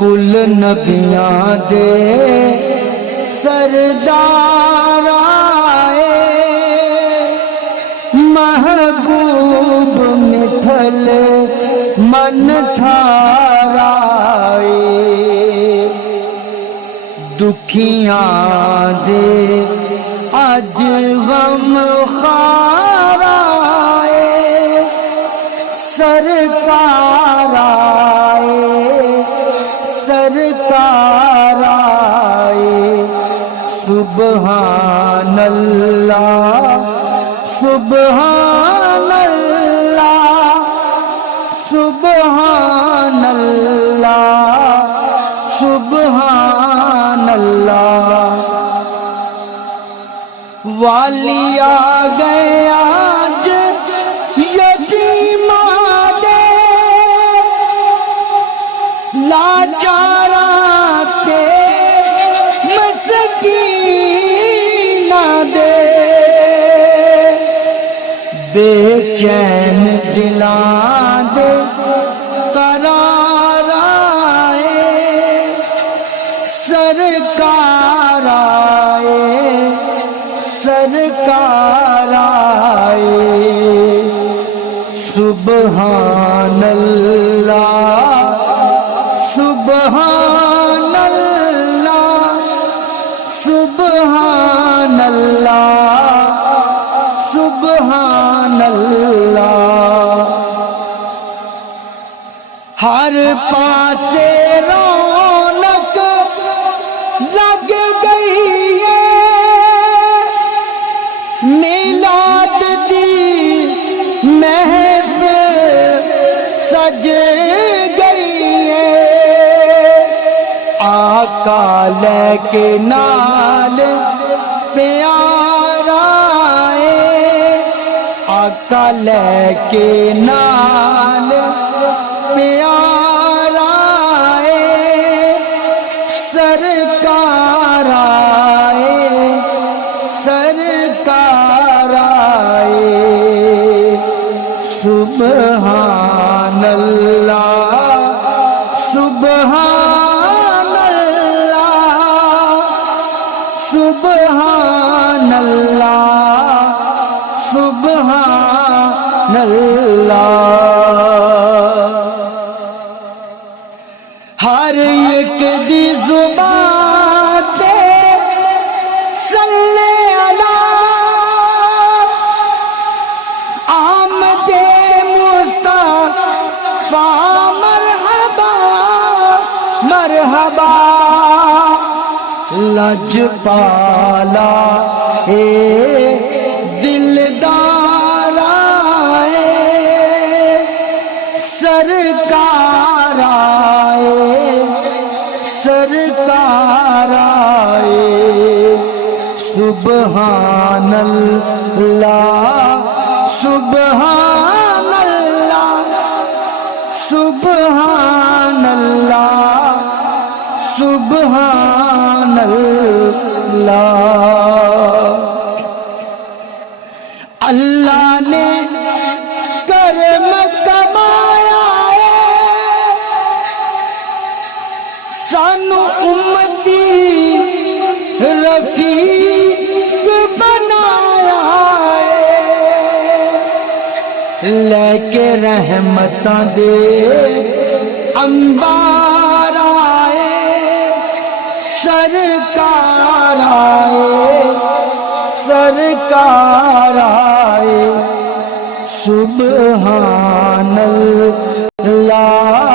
کل نبیاں دے سردار آئے، محبوب مٹھل من ٹھارائے، دکھیاں دے اج غم خار آئے، سرکار آئے، سرکار آئے، سبحان اللہ سبحان اللہ سبحان اللہ سبحان اللہ۔ والی آ گئے آج یتیماں دے، لاچاراں تے مسکیناں دے، بے چین دلاں دے قرار آئے، سرکار آئے، سرکار آئے، سبحان اللہ سبحان اللہ سبحان اللہ سبحان اللہ۔ ہر پاسے رونق لگ گئی ہے، میلاد دی محفل سج گئی ہے، آقا لے کے نال پیار آئے، آقا لے کے نال پیار آئے، سرکار آئے، سرکار آئے، سبحان اللہ سبحان اللہ سبحان اللہ سبحان اللہ۔ ہر ایک دی زبان تے صلی اللہ، آمد مصطفیٰ مرحبا مرحبا، لج پالا اے دلدار آئے، سرکار آئے، سرکار آئے، سبحان اللہ سبحان اللہ سبحان اللہ سبحان اللہ۔ اللہ نے کرم کمایا ہے، سانو امتی رفیق بنایا ہے، لے کے رحمتاں دے انبار آئے، سرکار آئے، سرکار آئے، سبحان اللہ